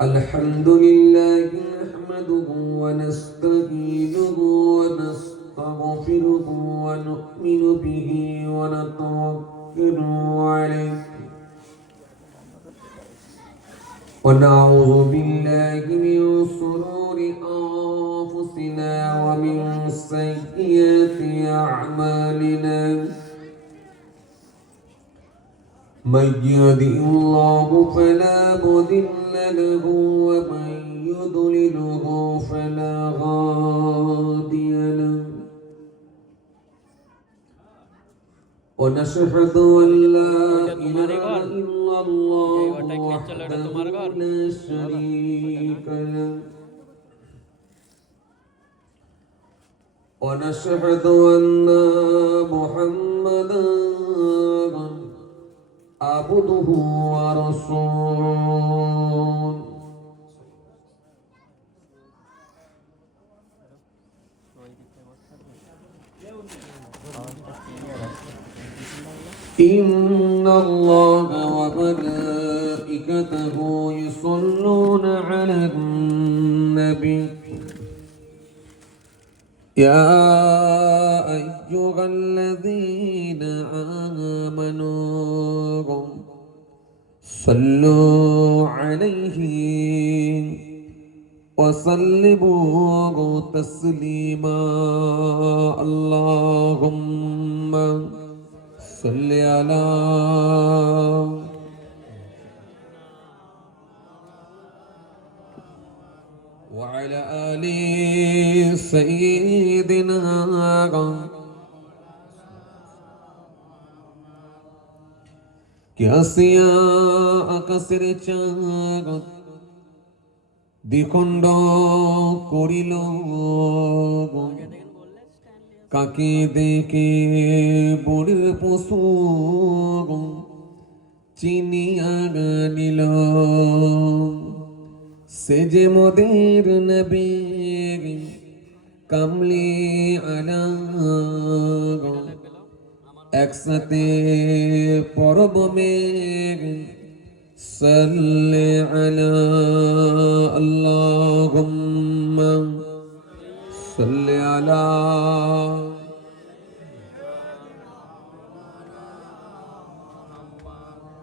الحمد لله نحمده ونستعينه ونستغفره ونؤمن به ونتوكل عليه ونعوذ بالله من شرور أنفسنا ومن سيئات أعمالنا من يهده الله فلا مضل له ومن يضلله فلا هادي له ونشهد أن لا إله إلا الله وحده لا شريك له ونشهد أن محمدا عبده ورسوله إن الله وملائكته يصلون على النبي يا أيها الذين آمنوا صلوا عليه وسلموا تسليما اللهم صل على وعلى آل سيدنا কিয়াসিয়া আকাশের চাঁদ দ্বিখণ্ড করিল কাকে দেখে বড় পশু চিনিয়া নিল সে যে মোদের নবী কামলি আলা একসাথে পরব মেঘ সাল্লি আলা আল্লাহুম্মা সাল্লি আলা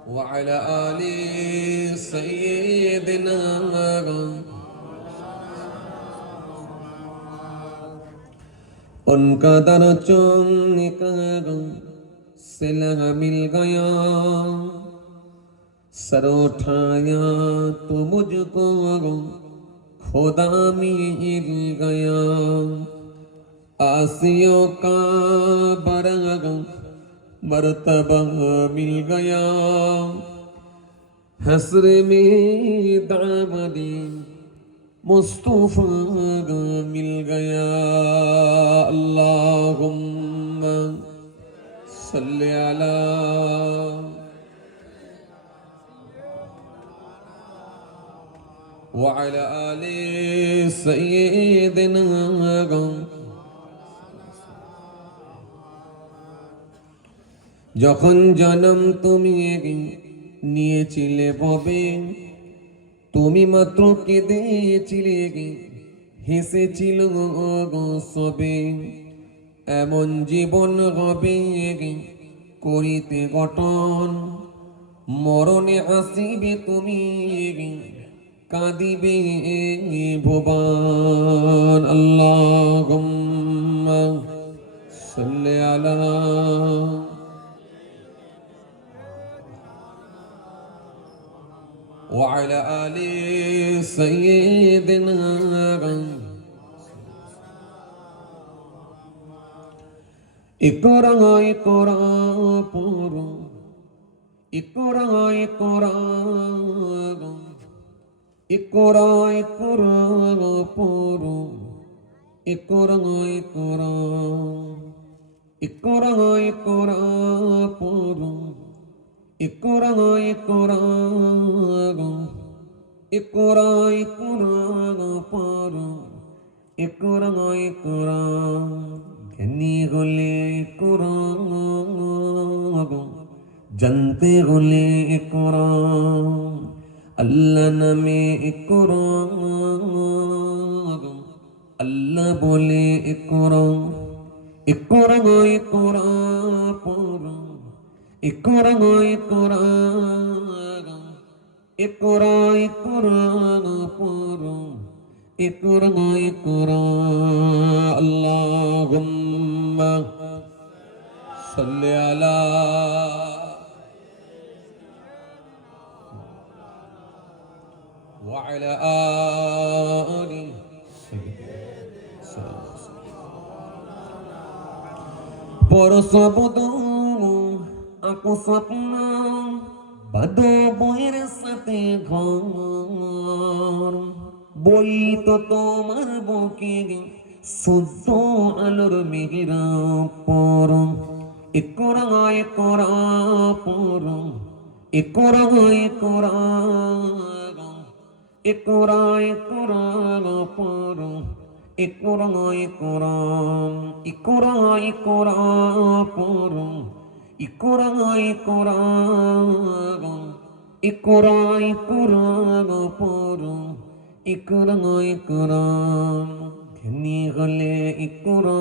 ওয়া আলা আলি সাইয়্যিদিনা उनका दर चुन से लगा मिल गया सर उठाया तो मुझको खुदा मिल गया आसियों का बरग मर्तबा मिल गया हसर में दामदी मुस्तफा मिल गया अल्लाहुम्मा सल्ली अला व अला आलि सय्यिदिना যখন জন্ম তুমি নিয়েছিলে ববে তুমি মাত্র কেঁদেছিলে হেসেছিল সবে এমন জীবন হবে করিতে গঠন মরণে আসিবে তুমি কাঁদিবে ভুবন আল্লাহুম্মা সাল্লি আলা وعلى آل سيدنا اقرأ اقرأ پورو اقرأ اقرأ اقرأ اقرأ پورو اقرأ اقرأ اقرأ اقرأ پورو اقرأ اقرأ اقرأ اقرأ پورو اقرأ اقرأ জ্ঞানী হলে কোরআন জানতে হলে কোরআন আল্লাহ নামে করো, আল্লাহ বলে করো, করো করো পড়ো, করো করো, করো করো পড়ো, করো করো। আল্লাহুম্মা সাল্লি আলা وعلى آل পরশবদ আকু স্বপ্ন বাদো বইয়ের সাথে ঘর বই তো তোমার বুকে সূর্য আলোর মেঘেরা পর একরা একরা পর একরা একরা একরা একরা পর একরা একরা একরা একরা পর একরা একরা একরা একরা পর একরা একরা ঘনি হলে একরা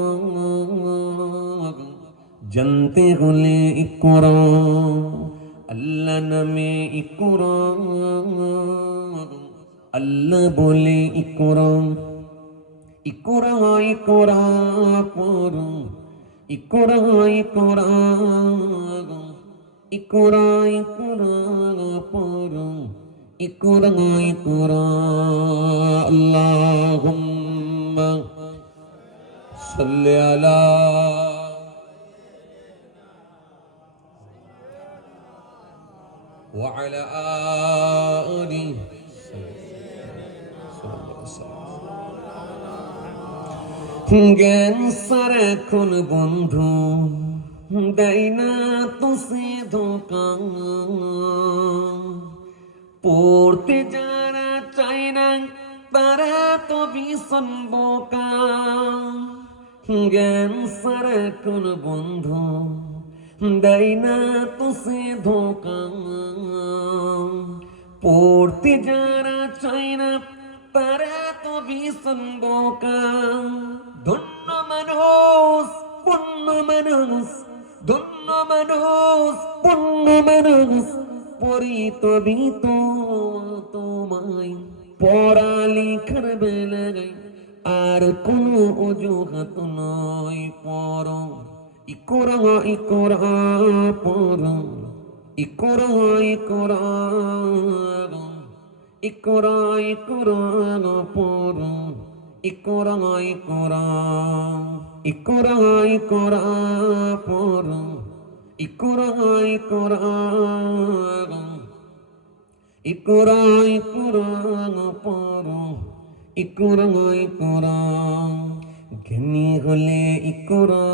জানতে হলে একরা আল্লাহ নামে একরা আল্লাহ বলে ইকরা ইকরা ইকরা পড়ো ইকরা ইকরা ইকরা ইকরা পড়ো ইকরা ইকরা। আল্লাহুম্মা সাল্লি আলা ওয়া আলা আলি জ্ঞান সারাক্ষণ বন্ধু দেয় না তো সে ধোকা পড়তে যারা চায় না তারা তো ভীষণ বোকা জ্ঞান সারাক্ষণ বন্ধু দেয় না তো সে ধোকা পড়তে যারা চায় না তারা তো ভীষণ বোকা ধন্য মানুষ পূর্ণ মানুষ ধন্য মানুষ পূর্ণ মানুষ পরিতবিত তোমায় পড়ালেখার বেলায় আর কোনো অজুহাত নয় পড় ইকরা ইকরা পড় ইকরা ইকরা ইকরা ইকরা পড় ইকরা ইকরা ইকরা ইকরা পড় ইকরা ইকরা ইকরা ইকরা পড় ইকরা ইকরা জ্ঞানী হলে ইকরা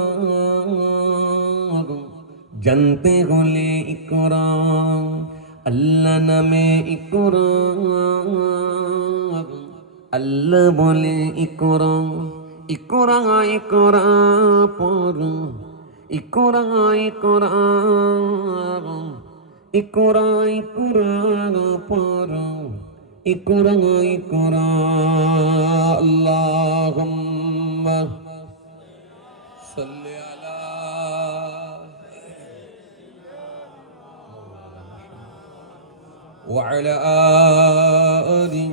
জানতে হলে ইকরা আল্লাহ নামে ইকরা আল্লাহ বলে ইকরা ইকরা ইকরা পড় ইকরা ইকরা ইকরা ইকরা পড় ইকরা ইকরা। আল্লাহুম্মা সাল্লি আলা ওয়া আলা আলি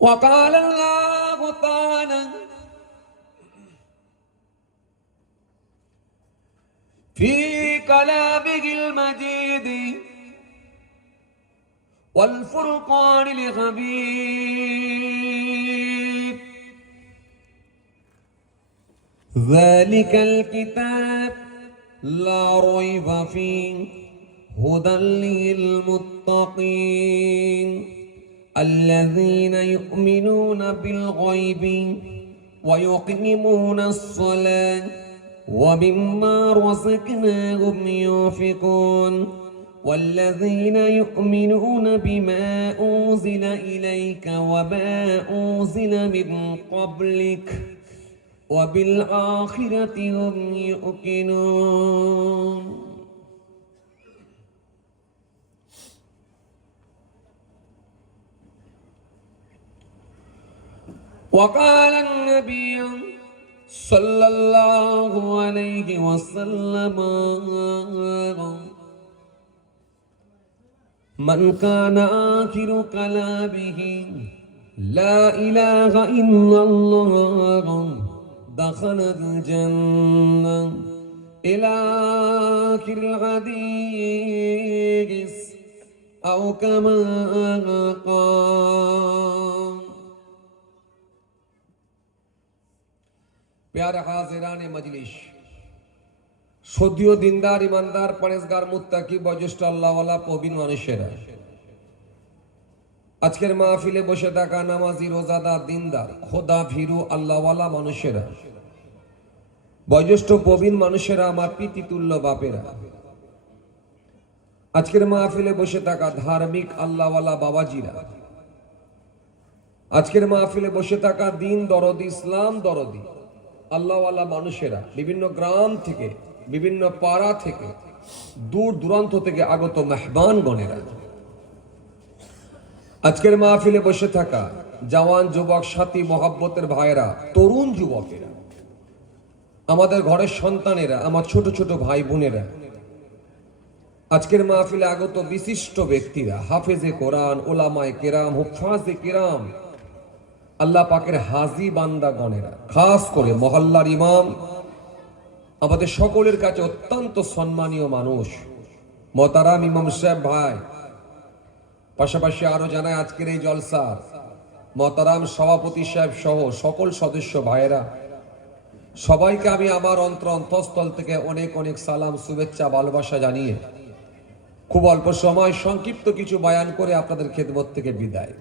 وقال الله تعالى في كلامه المجيد والفرقان الحميد ذلك الكتاب لا ريب فيه هدى للمتقين الذين يؤمنون بالغيب ويقيمون الصلاة ومما رزقناهم ينفقون والذين يؤمنون بما أنزل إليك وما أنزل من قبلك وبالآخرة هم يوقنون وقال النبي صلى الله عليه وسلم من كان آخر كلامه لا إله إلا الله دخل الجنة إلى آخر الحديث أو كما قال प्यारे हाजिराने मजलिस सदियों दिनदार ईमानदार परहेजगार मुत्ताकी बयोज्येष्ठ আল্লাহওয়ালা প্রবীণ মানুষেরা আজকের মাহফিলে বসে থাকা নামাজি রোজাদার দিনদার খোদা ভীরু আল্লাহওয়ালা মানুষেরা বয়োজ্যেষ্ঠ প্রবীণ মানুষেরা আমার পিতৃতুল্য বাপেরা আজকের মাহফিলে বসে থাকা ধার্মিক আল্লাহওয়ালা বাবাজিরা আজকের মাহফিলে বসে থাকা দিন দরদি ইসলাম দরদি আল্লাহওয়ালা মানুষেরা বিভিন্ন গ্রাম থেকে বিভিন্ন পাড়া থেকে দূর দূরান্ত থেকে আগত মেহমান গণেরা আজকের মাহফিলে বসে থাকা জওয়ান যুবক সাথী মহব্বতের ভাইরা তরুণ যুবকেরা আমাদের ঘরের সন্তানেরা আমার ছোট ছোট ভাই বোনেরা আজকের মাহফিলে আগত বিশিষ্ট ব্যক্তিরা হাফেজে কোরআন ওলামায়ে কেরাম হুফাজে কেরাম আল্লাহ পাকের হাজী বান্দা গণেরা খাস করে মহল্লার ইমাম আমাদের সকলের কাছে অত্যন্ত সম্মানীয় মানুষ মোহতারাম ইমাম সাহেব ভাই পাশাপাশি আরো জানায় আজকের এই জলসার মোহতারাম সভাপতি সাহেব সহ সকল সদস্য ভাইয়েরা সবাইকে আমি আমার অন্তঃস্থল থেকে অনেক অনেক সালাম শুভেচ্ছা ভালোবাসা জানিয়ে খুব অল্প সময় সংক্ষিপ্ত কিছু বয়ান করে আপনাদের খেদমত থেকে বিদায়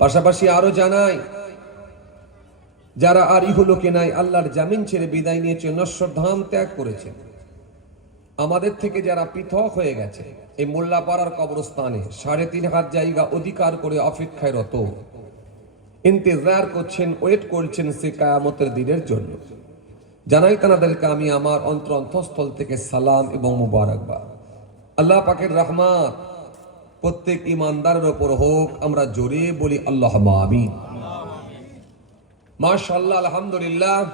পাশাপাশি আরো জানাই যারা আর ইহলোকে নাই আল্লাহর জামিন ছেড়ে বিদায় নিয়েছে নশ্বর ধাম ত্যাগ করেছে আমাদের থেকে যারা পৃথক হয়ে গেছে এই মোল্লাপাড়ার কবরস্থানে ৩.৫ হাত জায়গা অধিকার করে অপেক্ষায় রত ইন্তজার করছেন ওয়েট করছেন সে কিয়ামতের দিনের জন্য জানাই তাদেরকে আমি আমার অন্তঃস্থল থেকে সালাম এবং মুবারকবাদ আল্লাহ পাকের রহমত প্রত্যেক ইমানদারের উপর হোক আমরা জোরে বলি আল্লাহুম্মা আমিন মাশাআল্লাহ আলহামদুলিল্লাহ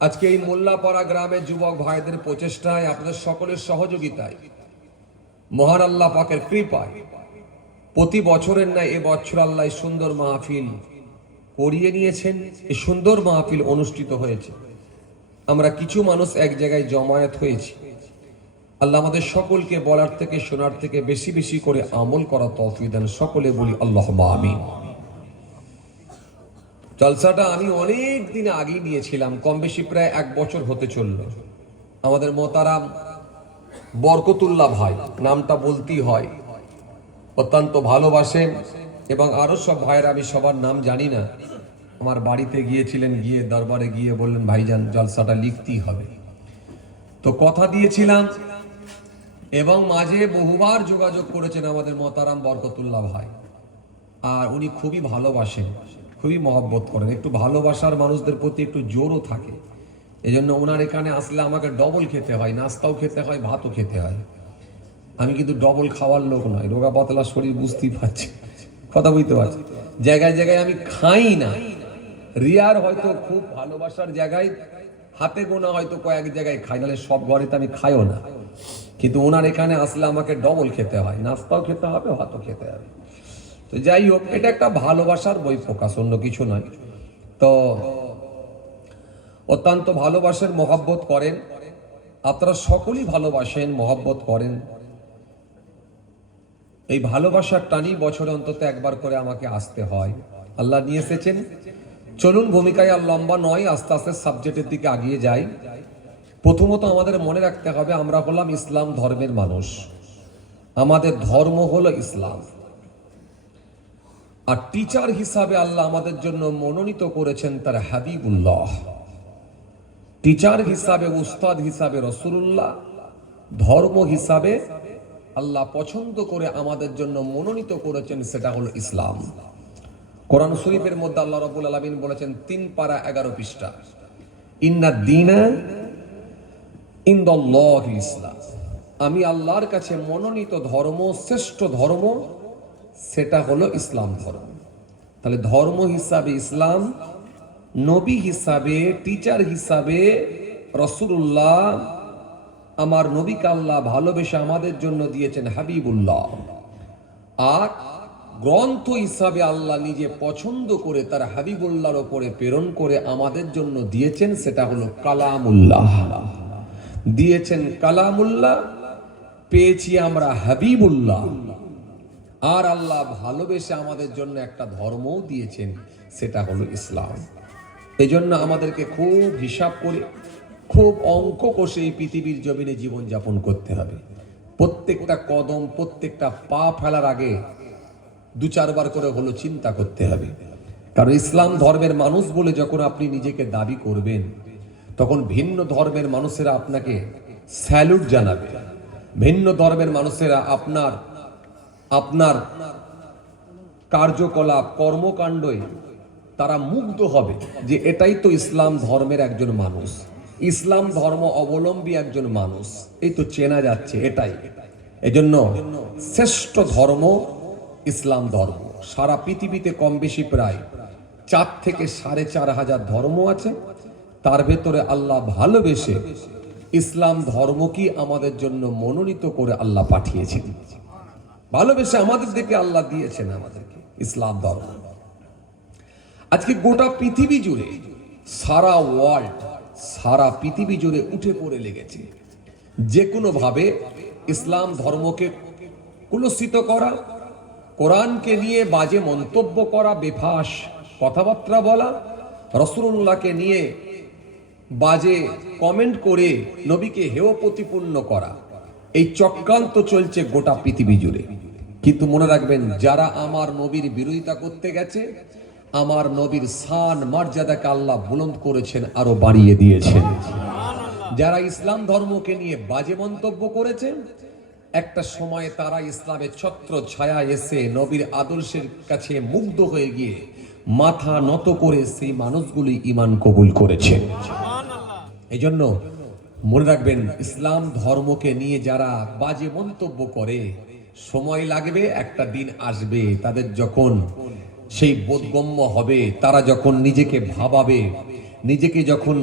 আজকে এই মোল্লাপাড়া গ্রামের যুবক ভাইদের প্রচেষ্টায় আপনাদের সকলের সহযোগিতায় মহান আল্লাহ পাকের কৃপায় প্রতি বছরের ন্যায় এবছর আল্লাহ সুন্দর মাহফিল করিয়ে নিয়েছেন এই সুন্দর মাহফিল অনুষ্ঠিত হয়েছে আমরা কিছু মানুষ এক জায়গায় জমায়েত হয়েছি আল্লাহ আমাদের সকলকে বলার থেকে শোনার থেকে বেশি বেশি করে আমল করা তৌফিক দান সকলে বলি আল্লাহুম্মা আমিন জলসাটা আমি অনেক দিন আগেই নিয়েছিলাম কম বেশি প্রায় 1 বছর হতে চলল আমাদের মোহতারাম বরকতুল্লাহ ভাই নামটা বলতেই হয় অত্যন্ত ভালোবাসেন এবং আরো সব ভাইয়েরা আমি সবার নাম জানি না আমার বাড়িতে গিয়েছিলেন গিয়ে দরবারে গিয়ে বললেন ভাইজান জলসাটা লিখতেই হবে তো কথা দিয়েছিলাম এবং মাঝে বহুবার যোগাযোগ করেছেন আমাদের মোহতারাম বরকতুল্লাহ ভাই আর উনি খুবই ভালোবাসেন খুবই মহব্বত করেন একটু ভালোবাসার মানুষদের প্রতি একটু জোরও থাকে এজন্য ওনার এখানে আসলে আমাকে ডবল খেতে হয় নাস্তাও খেতে হয় ভাতও খেতে হয় আমি কিন্তু ডবল খাওয়ার লোক নয় রোগা পাতলা শরীর বুঝতেই পারছি কথা বুঝতে পারছি জায়গায় জায়গায় আমি খাই না রিয়ার হয়তো খুব ভালোবাসার জায়গায় হাতে গোনা হয়তো কয়েক জায়গায় খাই নাহলে সব ঘরে তো আমি খাইও না কিন্তু ওনার এখানে আসলে আমাকে ডবল খেতে হয় নাস্তাও খেতে হবে ভাতও খেতে হবে তো যাই হোক এটা একটা ভালোবাসার বই প্রকাশ অন্য কিছু নয় তো অত্যন্ত ভালোবাসেন মহব্বত করেন আপনারা সকলেই ভালোবাসেন মহব্বত করেন এই ভালোবাসার টানি বছরে অন্তত একবার করে আমাকে আসতে হয় আল্লাহ নিয়ে এসেছেন চলুন ভূমিকায় আর লম্বা নয় আস্তে আস্তে সাবজেক্টের দিকে এগিয়ে যাই প্রথমত আমাদের মনে রাখতে হবে আমরা হলাম ইসলাম ধর্মের মানুষ আমাদের ধর্ম হলো ইসলাম আর টিচার হিসাবে আল্লাহ আমাদের জন্য মনোনীত করেছেন তার হাবিবুল্লাহ টিচার হিসাবে উস্তাদ হিসাবে রাসূলুল্লাহ ধর্ম হিসাবে আল্লাহ পছন্দ করে আমাদের জন্য মনোনীত করেছেন সেটা হলো ইসলাম কোরআন শরীফের মধ্যে আল্লাহ রাব্বুল আলামিন বলেছেন 3 পারা 11 পৃষ্ঠা, ইন্নাদ দীনা ইনদাল্লাহিল ইসলাম, আমি আল্লাহর কাছে মনোনীত ধর্ম, শ্রেষ্ঠ ধর্ম সেটা হলো ইসলাম ধর্ম। তাহলে ধর্ম হিসাবে ইসলাম, নবী হিসাবে, টিচার হিসাবে রাসূলুল্লাহ, আমার নবীকে আল্লাহ ভালোবেসে আমাদের জন্য দিয়েছেন হাবিবুল্লাহ। আর গ্রন্থ হিসাবে আল্লাহ নিজে পছন্দ করে তার হাবিবুল্লাহর উপরে প্রেরণ করে আমাদের জন্য দিয়েছেন, সেটা হলো কালামুল্লাহ। দিয়েছেন কালামুল্লাহ, পেয়েছি আমরা হাবিবুল্লাহ। আর আল্লাহ ভালোবেসে আমাদের জন্য একটা ধর্মও দিয়েছেন, সেটা হলো ইসলাম। এই জন্য আমাদেরকে খুব হিসাব করে, খুব অঙ্ক কষে এই পৃথিবীর জমিনে জীবন যাপন করতে হবে। প্রত্যেকটা কদম, প্রত্যেকটা পা ফেলার আগে 2-4 বার করে হলো চিন্তা করতে হবে। কারণ ইসলাম ধর্মের মানুষ বলে যখন আপনি নিজেকে দাবি করবেন, তখন ভিন্ন ধর্মের মানুষেরা আপনাকে স্যালুট জানাবে। ভিন্ন ধর্মের মানুষেরা আপনার কার্যকলাপ, কর্মকাণ্ডই তারা মুগ্ধ হবে যে এটাই তো ইসলাম ধর্মের একজন মানুষ, ইসলাম ধর্ম অবলম্বী একজন মানুষ, এই তো চেনা যাচ্ছে এটাই। এজন্য শ্রেষ্ঠ ধর্ম ইসলাম ধর্ম। সারা পৃথিবীতে কম বেশি প্রায় 4 থেকে 4,500 ধর্ম আছে। তার ভেতরে আল্লাহ ভালোবেসে ইসলাম ধর্মকে আমাদের জন্য মনোনীত করে আল্লাহ পাঠিয়েছেন। ভালোবেসে আমাদের দিকে আল্লাহ দিয়েছেন আমাদেরকে ইসলাম ধর্ম। আজকে গোটা পৃথিবী জুড়ে, সারা ওয়ার্ল্ড, সারা পৃথিবী জুড়ে উঠে পড়ে লেগেছে যে কোনো ভাবে ইসলাম ধর্মকে কুলসিত করা, কোরআনকে নিয়ে বাজে মন্তব্য করা, বেফাস কথাবার্তা বলা, রাসূলুল্লাহকে নিয়ে বাজে কমেন্ট করে নবীকে হেয় প্রতিপন্ন করা, এই চক্রান্ত চলছে গোটা পৃথিবী জুড়ে। কিন্তু মনে রাখবেন, যারা আমার নবীর বিরোধিতা করতে গেছে, আমার নবীর শান মর্যাদাকে আল্লাহ বুলন্দ করেছেন, আরো বাড়িয়ে দিয়েছেন। যারা ইসলাম ধর্মকে নিয়ে বাজে মন্তব্য করেছেন, একটা সময় তারা ইসলামের ছত্র ছায়া এসে নবীর আদর্শের কাছে মুগ্ধ হয়ে গিয়ে মাথা নত করে সেই মানুষগুলি ঈমান কবুল করেছে। এই জন্য মনে রাখবেন, ইসলাম ধর্মকে নিয়ে যারা বাজে মন্তব্য করে, সময় লাগবে, একটা দিন আসবে তাদের যখন সেই বোধগম্য হবে, তারা যখন নিজেকে ভাবাবে, নিজেকে যখন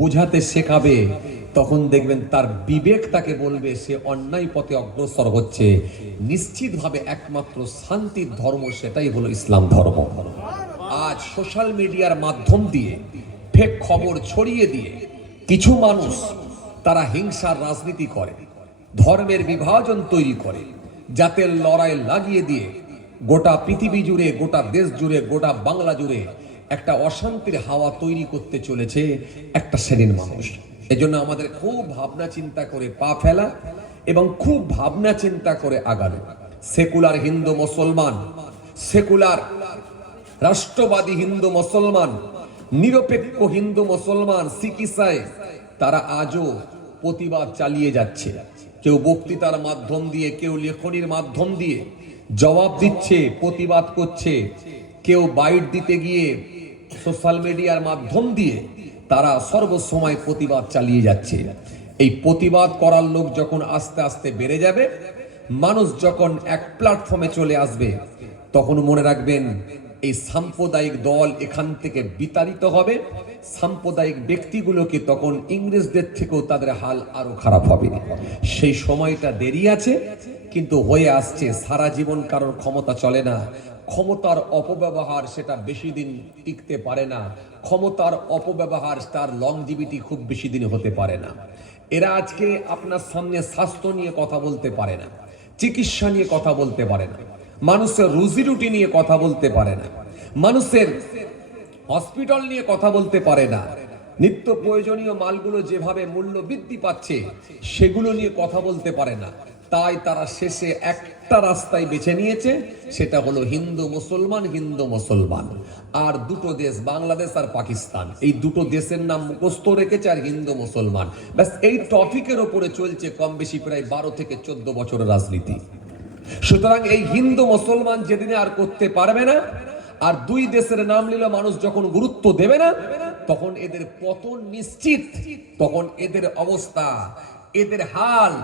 বোঝাতে শেখাবে, তখন দেখবেন তার বিবেক তাকে বলবে সে অন্যায় পথে অগ্রসর হচ্ছে। নিশ্চিতভাবে একমাত্র শান্তির ধর্ম সেটাই হলো ইসলাম ধর্ম। আজ সোশ্যাল মিডিয়ার মাধ্যম দিয়ে ফেক খবর ছড়িয়ে দিয়ে কিছু মানুষ তারা হিংসার রাজনীতি করে, ধর্মের বিভাজন তৈরি করে, জাতের লড়াই লাগিয়ে দিয়ে গোটা পৃথিবী জুড়ে, গোটা দেশ জুড়ে, গোটা বাংলা জুড়ে একটা অশান্তির হাওয়া তৈরি করতে চলেছে একটা শ্রেণীর মানুষ। এজন্য আমাদের খুব ভাবনা চিন্তা করে পা ফেলা এবং খুব ভাবনা চিন্তা করে আগানো। সেকুলার হিন্দু মুসলমান, সেকুলার রাষ্ট্রবাদী হিন্দু মুসলমান, নিরপেক্ষ হিন্দু মুসলমান, শিখ ইসাই, তারা আজও প্রতিবাদ চালিয়ে যাচ্ছে। কেউ বক্তৃতার মাধ্যম দিয়ে, কেউ লেখনির মাধ্যম দিয়ে জবাব দিচ্ছে, প্রতিবাদ করছে। কেউ বাইট দিতে গিয়ে সোশ্যাল মিডিয়ার মাধ্যম দিয়ে তারা সর্বসময় প্রতিবাদ চালিয়ে যাচ্ছে। এই প্রতিবাদ করার লোক যখন আস্তে আস্তে বেড়ে যাবে, মানুষ যখন এক প্ল্যাটফর্মে চলে আসবে, তখন মনে রাখবেন এই সাম্প্রদায়িক দল এখান থেকে বিতাড়িত হবে। সাম্প্রদায়িক ব্যক্তিগুলোকে তখন ইংরেজদের থেকেও তাদের হাল আরো খারাপ হবে। সেই সময়টা দেরি আছে, কিন্তু হয়ে আসছে। সারা জীবন কারোর ক্ষমতা চলে না, ক্ষমতার অপব্যবহার সেটা বেশি দিন টিকতে পারে না। ক্ষমতার অপব্যবহার, তার লংজিভিটি খুব বেশি দিন হতে পারে না। এরা আজকে আপনার সামনে স্বাস্থ্য নিয়ে কথা বলতে পারে না, চিকিৎসা নিয়ে কথা বলতে পারে না, মানুষের রুজি রুটি নিয়ে কথা বলতে পারে না, মানুষের হসপিটাল নিয়ে কথা বলতে পারে না, নিত্য প্রয়োজনীয় মালগুলো যেভাবে মূল্য বৃদ্ধি পাচ্ছে সেগুলো নিয়ে কথা বলতে পারে না। তাই তারা শেষে একটা রাস্তায় বেছে নিয়েছে, সেটা হলো হিন্দু মুসলমান, হিন্দু মুসলমান। আর দুটো দেশ, বাংলাদেশ আর পাকিস্তান, এই দুটো দেশের নাম মুখস্থ রেখেছে, আর হিন্দু মুসলমান, ব্যাস এই টপিকের ওপরে চলছে কম বেশি প্রায় 12 থেকে 14 বছরের রাজনীতি। সুতরাং এই হিন্দু মুসলমান যেদিনে আর করতে পারবে না, আর দুই দেশের নাম নিলে মানুষ যখন গুরুত্ব দেবে না, তখন এদের পতন নিশ্চিত। তখন এদের অবস্থা, এদের হাল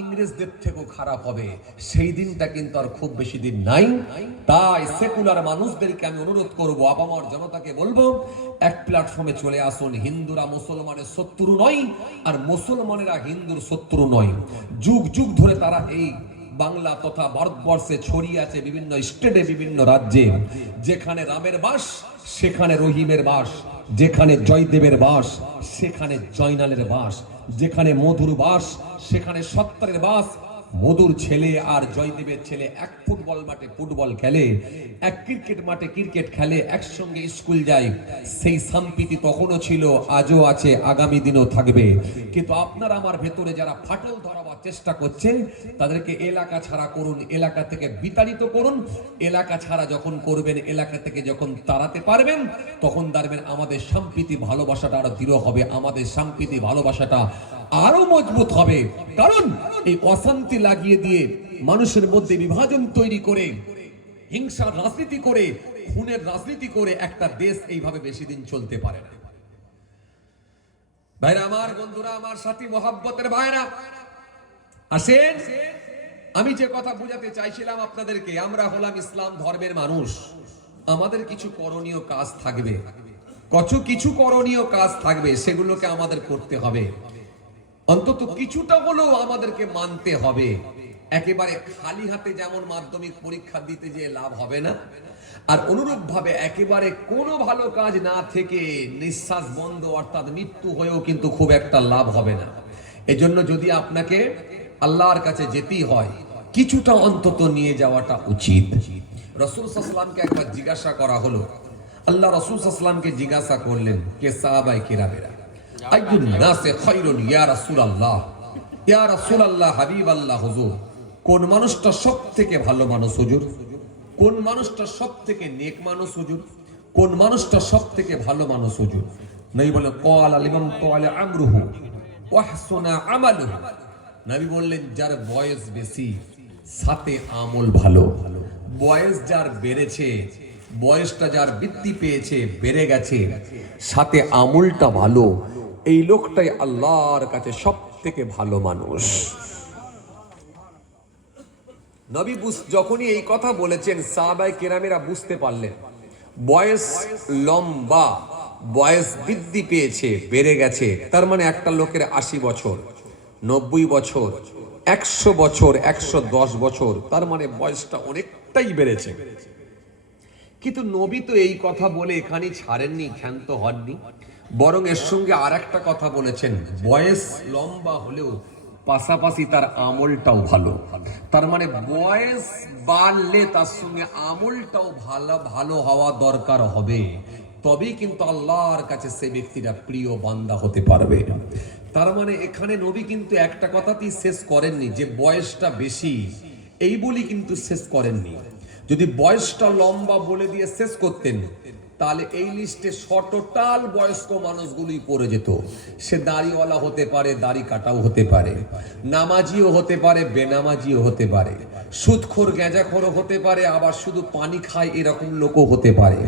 ইংরেজদের থেকেও খারাপ হবে। সেই দিনটা কিন্তু আর খুব বেশি দিন নাই। তাই সেকুলার মানুষদেরকে আমি অনুরোধ করব, আপামর জনতাকে বলবো, এক প্ল্যাটফর্মে চলে আসুন। হিন্দুরা মুসলমানের শত্রু নয়, আর মুসলমানেরা হিন্দুর শত্রু নয়। যুগ যুগ ধরে তারা এই বাংলা তথা ভারতবর্ষে ছড়িয়ে আছে বিভিন্ন স্টেটে, বিভিন্ন রাজ্যে। যেখানে রামের বাস সেখানে রহিমের বাস, যেখানে জয়দেবের বাস সেখানে জয়নালের বাস, যেখানে মধুর বাস সেখানে সত্তরের বাস। মধুর ছেলে আর জয়দেবের ছেলে এক ফুটবল মাঠে ফুটবল খেলে, এক ক্রিকেট মাঠে ক্রিকেট খেলে, একসঙ্গে স্কুল যায়। সেই সম্প্রীতি তখনও ছিল, আজও আছে, আগামী দিনও থাকবে। কিন্তু আপনারা আমার ভেতরে যারা ফাটল ধরাবার চেষ্টা করছেন, তাদেরকে এলাকা ছাড়া করুন, এলাকা থেকে বিতাড়িত করুন। এলাকা ছাড়া যখন করবেন, এলাকা থেকে যখন তাড়াতে পারবেন, তখন দেখবেন আমাদের সম্প্রীতি ভালোবাসাটা আরো দৃঢ় হবে, আমাদের সম্প্রীতি ভালোবাসাটা আরো মজবুত হবে। কারণ এই অশান্তি লাগিয়ে দিয়ে, মানুষের মধ্যে বিভাজন তৈরি করে, হিংসার রাজনীতি করে, খুনের রাজনীতি করে একটা দেশ এইভাবে বেশি দিন চলতে পারে না। ভাইরা আমার, বন্ধুরা আমার, সাথী মোহাব্বতের ভাইরা, আসেন, আমি যে কথা বুঝাতে চাইছিলাম আপনাদেরকে, আমরা হলাম ইসলাম ধর্মের মানুষ। আমাদের কিছু করণীয় কাজ থাকবে, কিছু করণীয় কাজ থাকবে, সেগুলোকে আমাদের করতে হবে। অন্তত কিছুটা হলেও আমাদেরকে মানতে হবে। একেবারে খালি হাতে যেমন মাধ্যমিক পরীক্ষা দিতে যে লাভ হবে না, আর অনুরূপ ভাবে একেবারে কোনো ভালো কাজ না থেকে নিঃশ্বাস বন্ধ অর্থাৎ মৃত্যু হয়েও কিন্তু খুব একটা লাভ হবে না। এজন্য যদি আপনাকে আল্লাহর কাছে যেতেই হয়, কিছুটা অন্তত নিয়ে যাওয়াটা উচিত। রাসূল সাল্লাল্লাহু আলাইহি ওয়াসাল্লামকে একবার জিজ্ঞাসা করা হলো, আল্লাহ রাসূল সাল্লাল্লাহু আলাইহি ওয়াসাল্লামকে জিজ্ঞাসা করলেন কে সাহাবায়ে কিরামেরা, আইয়ুন নাসে খায়রুন ইয়া রাসূলুল্লাহ, ইয়া রাসূলুল্লাহ, হাবিবাল্লাহ হুজুর, কোন মানুষটা সবথেকে ভালো মানুষ হুজুর? কোন মানুষটা সবথেকে নেক মানুষ হুজুর? কোন মানুষটা সবথেকে ভালো মানুষ হুজুর? নবী বলে ক্বাল আলিমান তাআলা আমরুহু ওয়া হাসানা আমালুহু। নবী বললেন যার বয়স বেশি, সাথে আমল ভালো। বয়স যার বেড়েছে, বয়সটা যার বৃদ্ধি পেয়েছে, বেড়ে গেছে, সাথে আমলটা ভালো, এই লোকটাই আল্লাহর কাছে সব থেকে ভালো মানুষ। নবী যখনই এই কথা বলেছেন, সাহাবায়ে কেরামেরা বুঝতে পারলেন বয়স লম্বা, বয়স বৃদ্ধি পেয়েছে, বেড়ে গেছে, তার মানে একটা লোকের 80 বছর, 90 বছর, 100 বছর, 110 বছর, তার মানে বয়সটা অনেকটাই বেড়েছে। কিন্তু নবী তো এই কথা বলে এখানেই ছাড়েননি, ক্ষান্ত হননি, বরং এর সঙ্গে আর একটা কথা বলেছেন, বয়স লম্বা হলেও পাশাপাশি তার আমলটাও ভালো। তার মানে বয়স বাড়লে তার সঙ্গে আমলটাও ভালো ভালো হওয়া দরকার হবে, তবেই কিন্তু আল্লাহর কাছে সেই ব্যক্তিরা প্রিয় বান্দা হতে পারবে। তার মানে এখানে নবী কিন্তু একটা কথাতেই শেষ করেননি যে বয়সটা বেশি, এই বলি কিন্তু শেষ করেননি। যদি বয়সটা লম্বা বলে দিয়ে শেষ করতেন, তাহলে এই লিস্টে টোটাল বয়স্ক মানুষগুলোই পড়ে যেত। সে দাড়িওয়ালা হতে পারে, দাড়ি কাটাও হতে পারে, নামাজিও হতে পারে, বেনামাজিও হতে পারে, সুদখোর গেঁজাখোরও হতে পারে, আবার শুধু পানি খায় এরকম লোকও হতে পারে,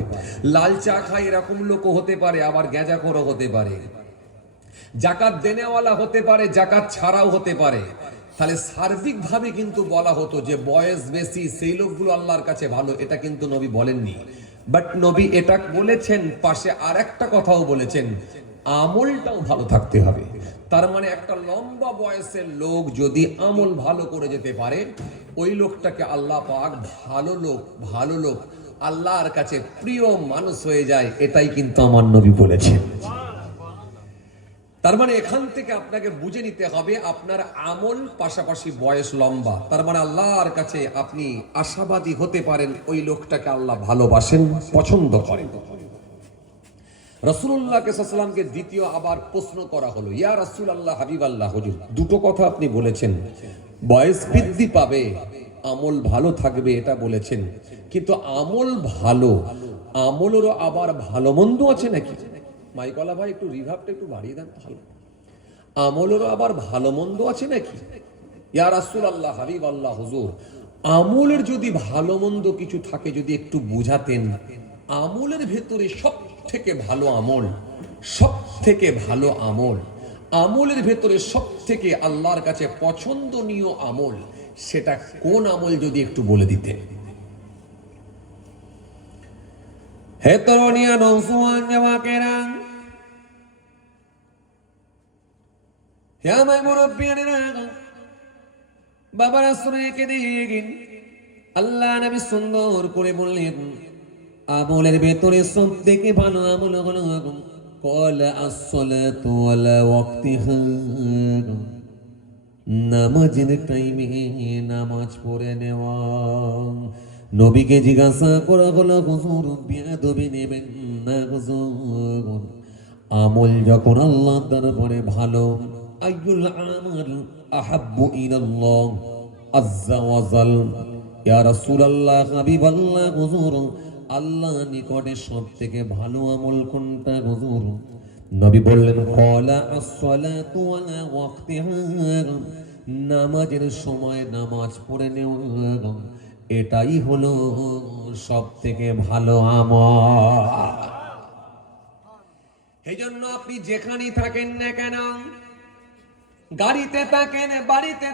লাল চা খায় এরকম লোকও হতে পারে, আবার গেঁজাখোরও হতে পারে, জাকাত দেনেওয়ালা হতে পারে, জাকাত ছাড়াও হতে পারে। তাহলে সার্বিকভাবে কিন্তু বলা হতো যে বয়স বেশি সেই লোকগুলো আল্লাহর কাছে ভালো, এটা কিন্তু নবী বলেননি। বাট নবী এটা বলেছেন, পাশে আর একটা কথাও বলেছেন, আমলটাও ভালো থাকতে হবে। তার মানে একটা লম্বা বয়সের লোক যদি আমল ভালো করে যেতে পারে, ওই লোকটাকে আল্লাহ পাক ভালো লোক আল্লাহর কাছে প্রিয় মানুষ হয়ে যায়। এটাই কিন্তু আমার নবী বলেছেন। তার মানে এখান থেকে আপনাকে বুঝে নিতে হবে আপনার আমল পাশাপাশি বয়স লম্বা, তার মানে আল্লাহর কাছে আপনি আশাবাদী হতে পারেন, ওই লোকটাকে আল্লাহ ভালোবাসেন, পছন্দ করেন। রাসূলুল্লাহ সাল্লাল্লাহু আলাইহি ওয়াসাল্লামকে দ্বিতীয় আবার প্রশ্ন করা হলো, ইয়া রাসূলুল্লাহ, হাবিবাল্লাহ হুজুর, দুটো কথা আপনি বলেছেন, বয়স বৃদ্ধি পাবে, আমল ভালো থাকবে, এটা বলেছেন, কিন্তু আমল ভালো, আমলেরও আবার ভালো মন্দ আছে নাকি? মাইকলা ভাই একটু রিভাবটা একটু বাড়িয়ে দেন ভালো। আমলেরও আবার ভালো মন্দ আছে নাকি? ইয়া রাসূলুল্লাহ, হাবিবাল্লাহ হুজুর, আমলের যদি ভালো মন্দ কিছু থাকে যদি একটু বুঝাতেন আমলের ভেতরে সব থেকে ভালো আমল, সব থেকে ভালো আমল, আমলের ভেতরে সব থেকে আল্লাহর কাছে পছন্দনীয় আমল, সেটা কোন আমল যদি একটু বলে দিতে। হে তরুণিয়া নৌসুয়ান জামাকেরা, হে আমার মুরব্বিয়ানেরা, বাবারা শুনে কে দিন, আল্লাহ নবী সুন্দর করে বললেন আমলের ভেতরে সব থেকে ভালো আমল হলো ক্বালা as-সালাতু আলা ওয়াক্তিহা, নামাজের টাইমে নামাজ পড়ে নেওয়া। নবীকে জিজ্ঞাসা করা হলো হুজুর বিয়াদবি নেবেন না হুজুর, আমল যখন আল্লাহর দরবারে ভালো, আইয়ুল আমাল আহাব্বু ইলাল্লাহ আযজা ওয়া জাল, ইয়া রাসূলুল্লাহ হাবিবাল্লাহ হুজুর, আল্লাহ নিকটে সব থেকে ভালো আমল কোনটা হুজুর? নবী বললেন ক্বালা as-সালাতু আলা ওয়াক্তিহা, নামাজের সময় নামাজ পড়ে নেওয়া, এটাই হলো সব থেকে ভালো আমল। এই জন্য আপনি যেখানেই থাকেন না কেন, গাড়িতে থাকেন, বাড়িতে